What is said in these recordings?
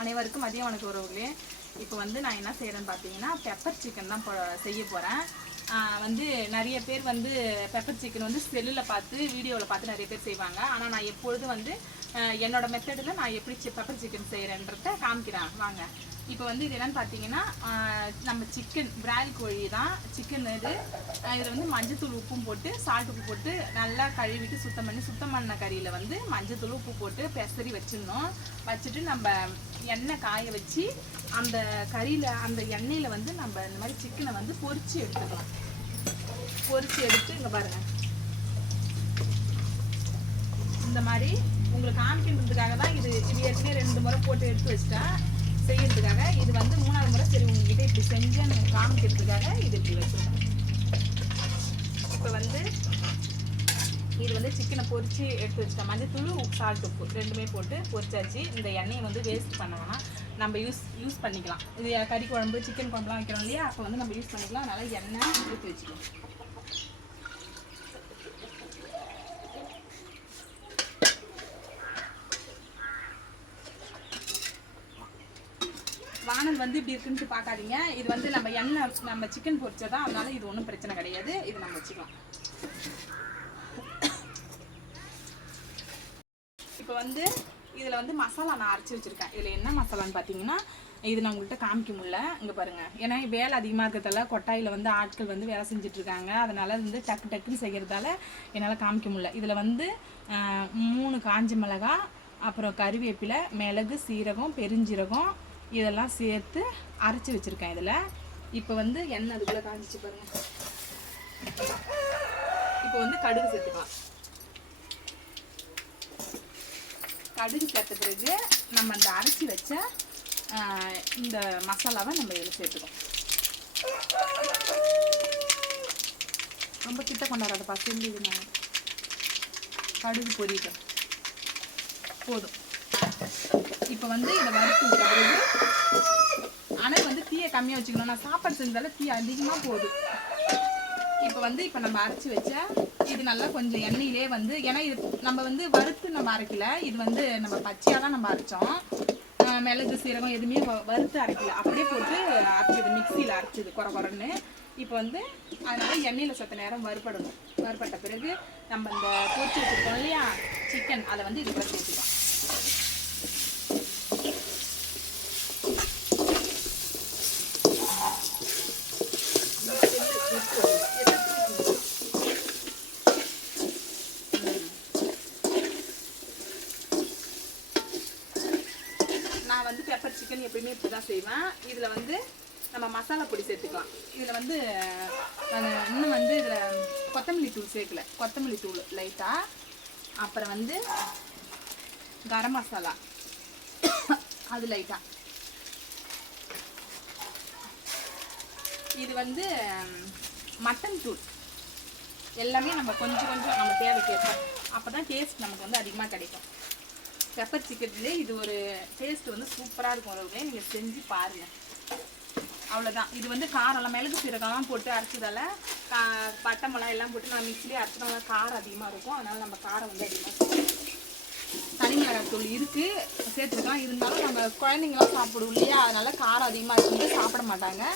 அனைவருக்கும் மதியம் வணக்கம் உறவுகளே. இப்போ வந்து நான் என்ன செய்கிறேன்னு பார்த்தீங்கன்னா பெப்பர் சிக்கன் தான் செய்ய போகிறேன். வந்து நிறைய பேர் வந்து பெப்பர் சிக்கன் வந்து செல்லில் பார்த்து வீடியோவில் பார்த்து நிறைய பேர் செய்வாங்க. ஆனால் நான் எப்பொழுதும் வந்து என்னோட மெத்தடில் நான் எப்படி பெப்பர் சிக்கன் செய்கிறேன்றத காமிக்கிறேன் வாங்க. இப்போ வந்து இது என்னன்னு பார்த்தீங்கன்னா நம்ம சிக்கன் பிராயில் கோழி தான் சிக்கன் இதில் வந்து மஞ்சத்தூள் உப்பும் போட்டு சால்ட் உப்பு போட்டு நல்லா கழுவிட்டு சுத்தம் பண்ண கறியில் வந்து மஞ்சத்தூள் உப்பு போட்டு பெசரி வச்சிடணும். வச்சுட்டு நம்ம எண்ணெய் காய வச்சு அந்த கறியில் அந்த எண்ணெயில் வந்து நம்ம இந்த மாதிரி சிக்கனை வந்து பொரிச்சு எடுத்துக்கலாம். பொரிச்சு எடுத்து இங்கே பாருங்கள், இந்த மாதிரி உங்களுக்கு காமிக்கிறதுக்காக தான் இது ஏற்கனவே 2 முறை போட்டு எடுத்து வச்சுட்டேன் செய்யறதுக்காக. இது வந்து 3ஆவது முறை சரி உங்ககிட்ட இப்படி செஞ்சேன்னு காமிக்கிறதுக்காக இது இப்படி வச்சுருக்கேன். இப்போ வந்து இது வந்து சிக்கனை பொரிச்சு எடுத்து வச்சுட்டேன். மஞ்சத்தூள் சால்ட் உப்பு 2மே போட்டு பொரிச்சாச்சு. இந்த எண்ணெயை வந்து வேஸ்ட் பண்ண வேணாம், நம்ம யூஸ் பண்ணிக்கலாம். இது கறி குழம்பு சிக்கன் குழம்புலாம் வைக்கிறோம் இல்லையா, அப்போ வந்து நம்ம யூஸ் பண்ணிக்கலாம். அதனால் எண்ணெய் ஊற்றி வச்சுக்கலாம். வானல் வந்து இப்படி இருக்குன்ட்டு பார்க்காதீங்க. இது வந்து நம்ம எண்ணெய் நம்ம சிக்கன் பொரிச்சதான், அதனால இது ஒன்றும் பிரச்சனை கிடையாது. இது நம்ம வச்சுக்கலாம். இப்போ வந்து இதில் வந்து மசாலா நான் அரைச்சி வச்சுருக்கேன். இதில் என்ன மசாலான்னு பார்த்தீங்கன்னா இது நான் உங்கள்கிட்ட காமிக்க முடியல, இங்கே பாருங்கள். ஏன்னா வேலை அதிகமாக இருக்கிறதால கொட்டாயில் வந்து ஆட்கள் வந்து வேலை செஞ்சிட்ருக்காங்க. அதனால் வந்து டக்குன்னு செய்கிறதால என்னால் காமிக்க முடியல. இதில் வந்து 3 காஞ்ச மிளகா, அப்புறம் கறிவேப்பிலை, மிளகு, சீரகம், பெருஞ்சீரகம் இதெல்லாம் சேர்த்து அரைச்சி வச்சுருக்கேன் இதில். இப்போ வந்து எண்ணெய் அதுக்குள்ளே காஞ்சிச்சு பாருங்கள். இப்போ வந்து கடுகு சேர்த்துக்கலாம். கடுகு சேர்த்த பிறகு நம்ம அந்த அரைச்சி வச்ச இந்த மசாலாவை நம்ம இதில் சேர்த்துக்கோம். ரொம்ப கிட்ட கொண்டாடுறப்பா செஞ்சு நான் கடுகு பொரியிட்டேன் போதும். இப்போ வந்து இதை வறுத்து பிறகு ஆனால் வந்து தீயை கம்மியாக வச்சுக்கணும். நான் சாப்பாடு செஞ்சாலும் தீ அதிகமாக போகுது. இப்போ நம்ம அரைச்சி வச்ச இது நல்லா கொஞ்சம் எண்ணெயிலே வந்து, ஏன்னா இது நம்ம வந்து வறுத்து நம்ம அரைக்கல, இது வந்து நம்ம பச்சையாக தான் நம்ம அரைச்சோம். மிளகு சீரகம் எதுவுமே வறுத்து அரைக்கல, அப்படியே போட்டு அரைச்சிது, மிக்சியில் அரைச்சிது குறன்னு. இப்போ வந்து அதனால எண்ணெயில் சத்த நேரம் வறுபடணும். வறுபட்ட பிறகு நம்ம இந்த பொரிச்சு வச்சுருக்கோம் இல்லையா சிக்கன், அதை வந்து இது கூட சேர்த்துக்கலாம். நான் வந்து பெப்பர் சிக்கன் எப்பயுமே இப்படி தான் செய்வேன். இதில் வந்து நம்ம மசாலா பொடி சேர்த்துக்கலாம். இதில் வந்து நான் இன்னும் வந்து இதில் கொத்தமல்லி தூள் சேர்க்கல, கொத்தமல்லி தூள் லைட்டாக, அப்புறம் வந்து கரம் மசாலா அது லைட்டாக. இது வந்து மட்டன் தூள் எல்லாமே நம்ம கொஞ்சம் நம்ம தேவைக்கேற்ப, அப்போ தான் டேஸ்ட் நமக்கு வந்து அதிகமாக கிடைக்கும். பெப்பர் சிக்கன்லேயே இது ஒரு டேஸ்ட் வந்து சூப்பராக இருக்கும். உறவுகளே நீங்கள் செஞ்சு பாருங்கள். அவ்வளோதான். இது வந்து காரம்லாம் மிளகு சீரகம்லாம் போட்டு அரைச்சதால பட்டை மிளகா எல்லாம் போட்டு நம்ம மிக்சிலேயே அரைச்சோம்னா காரம் அதிகமாக இருக்கும். அதனால் நம்ம காரம் வந்து அதிகமாக சேர்த்துக்கலாம். தனி மிளகாத்தூள் இருக்குது சேர்த்துருக்கலாம். இருந்தாலும் நம்ம குழந்தைங்களாம் சாப்பிடுவோம் இல்லையா, அதனால் காரம் அதிகமாக இருந்து சாப்பிட மாட்டாங்க.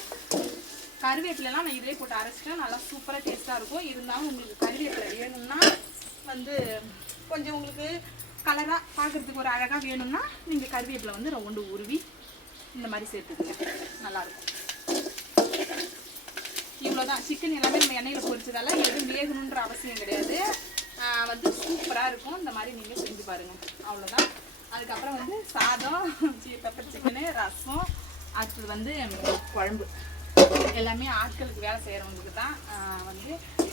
கருவேப்பிலாம் நான் இதிலே போட்டு அரைச்சிட்டேன், நல்லா சூப்பராக டேஸ்ட்டாக இருக்கும். இருந்தாலும் உங்களுக்கு கருவேப்பிலை வேணும்னா வந்து கொஞ்சம் உங்களுக்கு கலராக பார்க்குறதுக்கு ஒரு அழகாக வேணும்னா நீங்கள் கருவேப்பிலை வந்து ரவுண்டு உருவி இந்த மாதிரி சேர்த்துக்குங்க, நல்லாயிருக்கும். இவ்வளோதான். சிக்கன் எல்லாமே நம்ம எண்ணெயில் பொரிச்சதால எதுவும் வேகணுன்ற அவசியம் கிடையாது. வந்து சூப்பராக இருக்கும். இந்த மாதிரி நீங்கள் செஞ்சு பாருங்கள். அவ்வளோதான். அதுக்கப்புறம் வந்து சாதம், பெப்பர் சிக்கனு, ரசம், அடுத்தது வந்து குழம்பு எல்லாமே ஆட்களுக்கு வேலை செய்கிறவங்களுக்கு தான் வந்து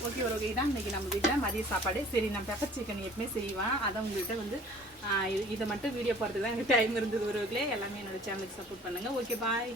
ஓகே. ஒரு வகை தான் இன்றைக்கி நம்ம வீட்டில் மதிய சாப்பாடு. சரி, நான் பெப்பர் சிக்கன் எப்பவுமே செய்வேன், அதான் உங்கள்கிட்ட வந்து இதை மட்டும் வீடியோ போகிறதுக்கு தான் எனக்கு டைம் இருந்தது. ஒரு வகையிலே எல்லாமே என்னோடய சேனலுக்கு சப்போர்ட் பண்ணுங்கள். ஓகே, பாய்.